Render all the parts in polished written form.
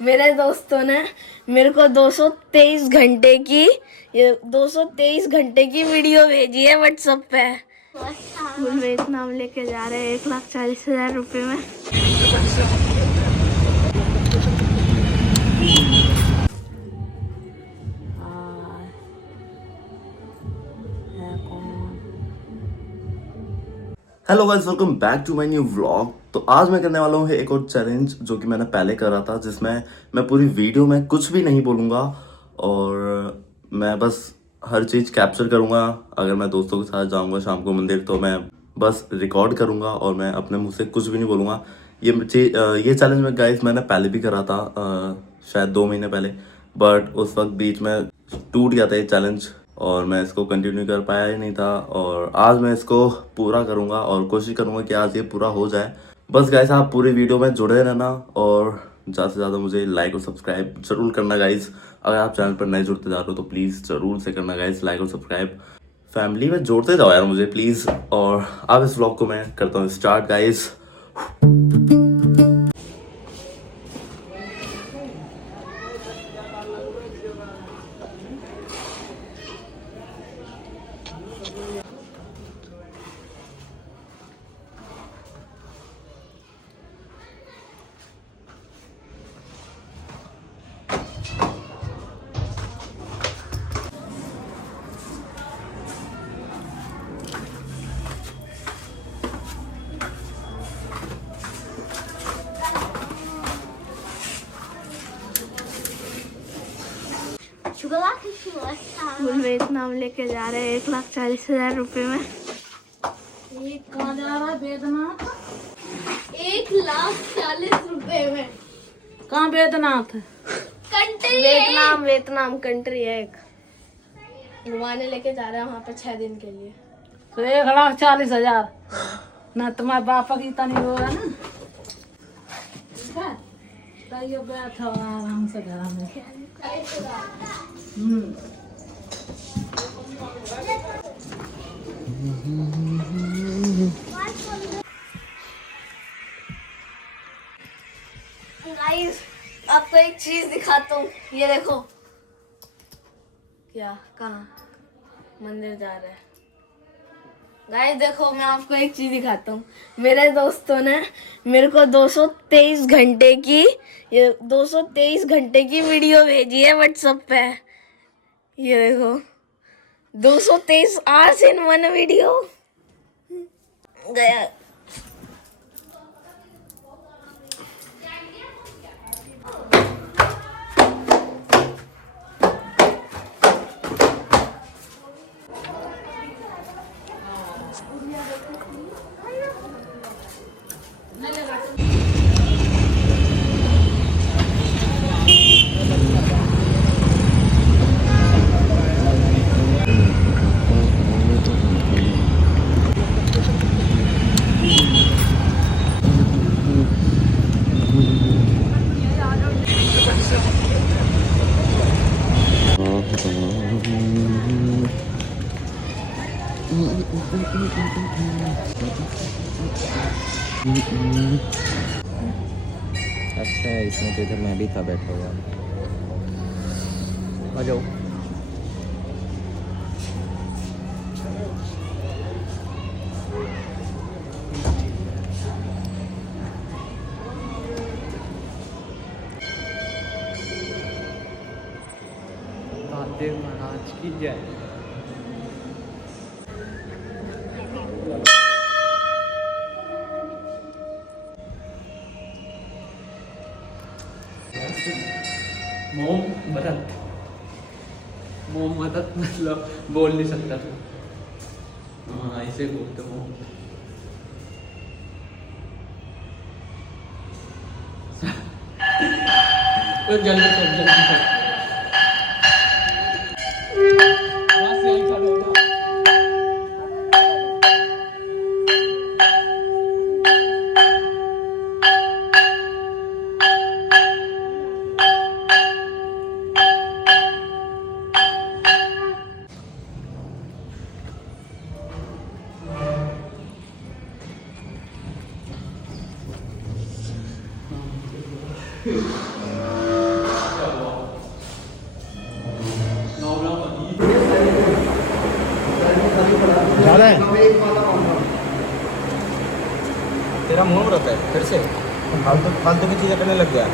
मेरे दोस्तों ने मेरे को 223 घंटे की वीडियो भेजी है व्हाट्सएप पे। फुल वियतनाम लेके जा रहे हैं 1,40,000 रुपये में। Hello guys, welcome back to my new vlog. तो आज मैं करने वाला हूँ एक और चैलेंज जो कि मैंने पहले करा था, जिसमें मैं पूरी वीडियो में कुछ भी नहीं बोलूँगा और मैं बस हर चीज़ कैप्चर करूँगा। अगर मैं दोस्तों के साथ जाऊँगा शाम को मंदिर तो मैं बस रिकॉर्ड करूँगा और मैं अपने मुँह से कुछ भी नहीं बोलूँगा। ये चैलेंज में गाइस मैंने पहले भी करा था, शायद 2 महीने पहले, बट उस वक्त बीच में टूट गया था ये चैलेंज और मैं इसको कंटिन्यू कर पाया ही नहीं था। और आज मैं इसको पूरा करूँगा और कोशिश करूँगा कि आज ये पूरा हो जाए। बस गाइस, आप पूरी वीडियो में जुड़े रहना और ज़्यादा से ज़्यादा मुझे लाइक और सब्सक्राइब ज़रूर करना गाइस। अगर आप चैनल पर नए जुड़ते जा रहे हो तो प्लीज़ ज़रूर से करना गाइस, लाइक और सब्सक्राइब। फैमिली में जोड़ते जाओ यार मुझे प्लीज़। और अब इस व्लॉग को मैं करता हूँ स्टार्ट गाइस। फुल वियतनाम लेके जा रहे हैं 1,40,000 रुपये में। ये कहाँ जा रहा है वेदनाथ? 1,40,000 रुपये में। कहाँ वेदनाथ? कंट्री वियतनाम कंट्री है एक, घुमाने लेके जा रहे हैं वहाँ पे 6 दिन के लिए। तो 1,40,000 ना तुम्हारे बापा की इतना नहीं होगा ना। ठीक है, तो ये बैठो आराम से घर में। गाइस, आपको एक चीज दिखाता हूँ, ये देखो। क्या? कहाँ? मंदिर जा रहे हैं गाइस। देखो, मैं आपको एक चीज दिखाता हूँ। मेरे दोस्तों ने मेरे को 223 घंटे की वीडियो भेजी है व्हाट्सएप पे। ये देखो, 223 आवर्स इन वन वीडियो। गया। अच्छा है, इसमें तो इधर मैं भी था बैठा हुआ। आ जाओ। महादेव महाराज की जय। मोम मदद, मोम मदद मतलब बोल नहीं सकता तू। हाँ, ऐसे बोलते हो। जल्दी कर, जल्दी कर। बस यही करूँगा। है तेरा मुंह रहता है फिर से फालतू फालतू की चीजें करने लग गया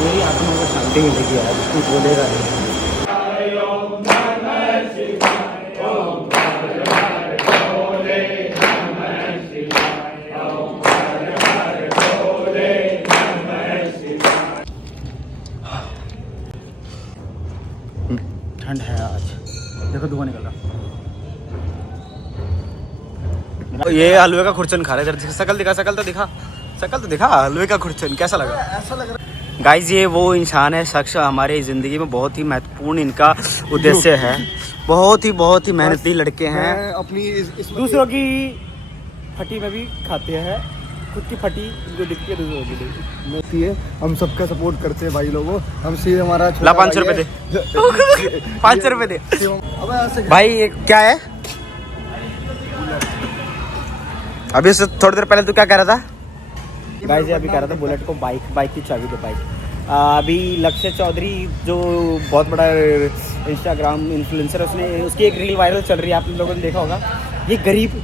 मेरी आत्मा को शांति मिलेगी आज कुछ बोलेगा नहीं ठंड है आज देखो धुआं निकल रहा ये हलवे का खुरचन खा रहे थे शकल दिखा शकल तो दिखा हलवे का खुरचन कैसा लगा ऐसा लग रहा गाइज ये वो इंसान है शख्स हमारे ज़िंदगी में बहुत ही महत्वपूर्ण इनका उद्देश्य है बहुत ही मेहनती लड़के हैं अपनी दूसरों की फटी में भी खाते हैं खुद की फटी जो दिखती है दूसरों की होती है हम सबका सपोर्ट करते हैं भाई लोगों हमसे हमारा ला 500 रुपए दे 500 रुपए दे अब ऐसे भाई ये क्या है अभी से थोड़ी देर पहले तू क्या कह रहा था गाइस ये अभी कह रहा था बुलेट को बाइक की चाबी दे बाइक अभी लक्ष्य चौधरी जो बहुत बड़ा इंस्टाग्राम इन्फ्लुएंसर है उसने उसकी एक रील वायरल चल रही है आप लोगों ने देखा होगा ये गरीब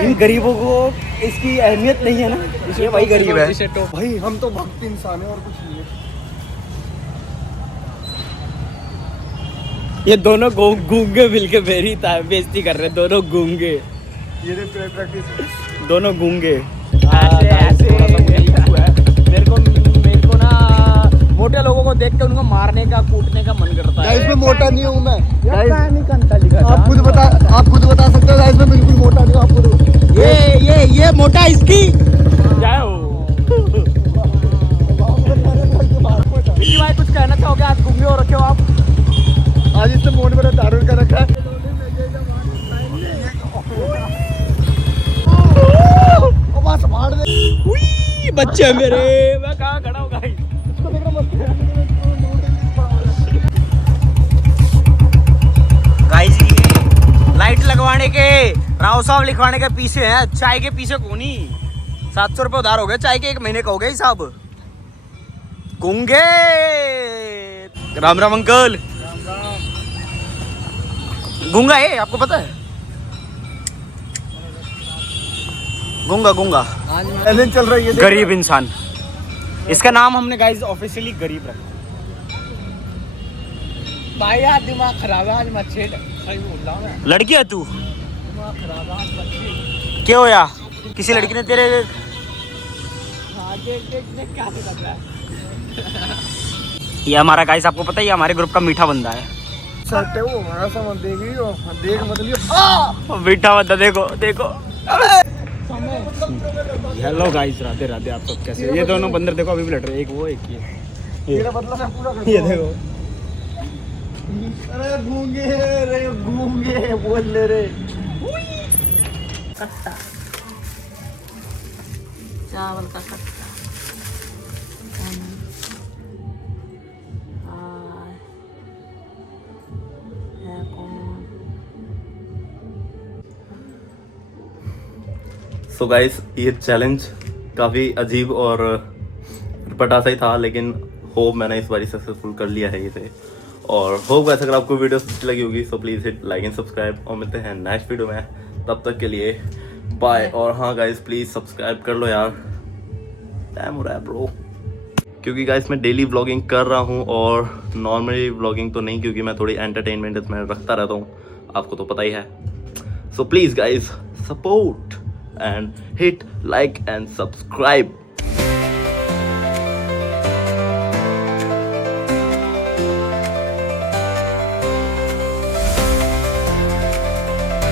इन गरीबों को इसकी अहमियत नहीं है ना ये वही गरीब है भाई हम तो भक्त इंसान है और कुछ नहीं है ये दोनों गूंगे मिलके मेरी बेइज्जती कर रहे हैं दोनों गूंगे ये प्रैक्टिस दोनों गूंगे मेरे को ना मोटे लोगों को देख के उनको मारने का कूटने का मन करता है गाइस मैं मोटा नहीं हूं मैं नहीं कंता लिखा आप खुद बता सकते हो गाइस मैं बिल्कुल मोटा नहीं हूं आप खुद ये मोटा इसकी क्या हो भाई कुछ कहना चाहोगे आज गूंगे हो रखे हो आप आज इससे मोड़ मेरा दारू का रखा है बस मार दे बच्चे मेरे मैं कहाँ खड़ा हूँ गाइस गाइस ये लाइट लगवाने के राव साहब लिखवाने के पीछे हैं चाय के पीछे कोनी 700 रुपये उधार हो गए चाय के 1 महीने का हो गया हिसाब गूंगे राम राम अंकल गूंगा है आपको पता है गूंगा चैलेंज चल रही है गरीब इंसान इसका नाम हमने गाइस ऑफिशियली गरीब रखा भाई यार दिमाग खराब है आज मत छेड़ सही बोल रहा हूं मैं लड़की है तू दिमाग खराब है आज मत छेड़ क्यों या किसी लड़की ने तेरे देख क्या लग रहा है ये हमारा गाइस आपको पता है ये हमारे ग्रुप का मीठा बंदा है सट है वो हमारा सामान देख लियो देख मत लियो मीठा बंदा देखो हेलो गाइस राधे राधे आप सब कैसे ये दोनों बंदर देखो अभी भी लड़ रहे एक वो एक ये तेरा बदला मैं पूरा कर ये देखो अरे गूंगे बोल ले रे कट्टा चावल का कट्टा सो गाइस ये चैलेंज काफ़ी अजीब और पटा सा ही था लेकिन होप मैंने इस बारी सक्सेसफुल कर लिया है इसे और होप गाइस अगर आपको वीडियो अच्छी लगी होगी so please hit like and subscribe और मिलते हैं नेक्स्ट वीडियो में तब तक के लिए बाय और हाँ गाइस प्लीज़ सब्सक्राइब कर लो यार टाइम हो रहा है ब्रो क्योंकि गाइस मैं डेली व्लॉगिंग कर रहा हूँ और नॉर्मली व्लॉगिंग तो नहीं क्योंकि मैं थोड़ी एंटरटेनमेंट इसमें रखता रहता हूँ आपको तो पता ही है so please guys support and hit like and subscribe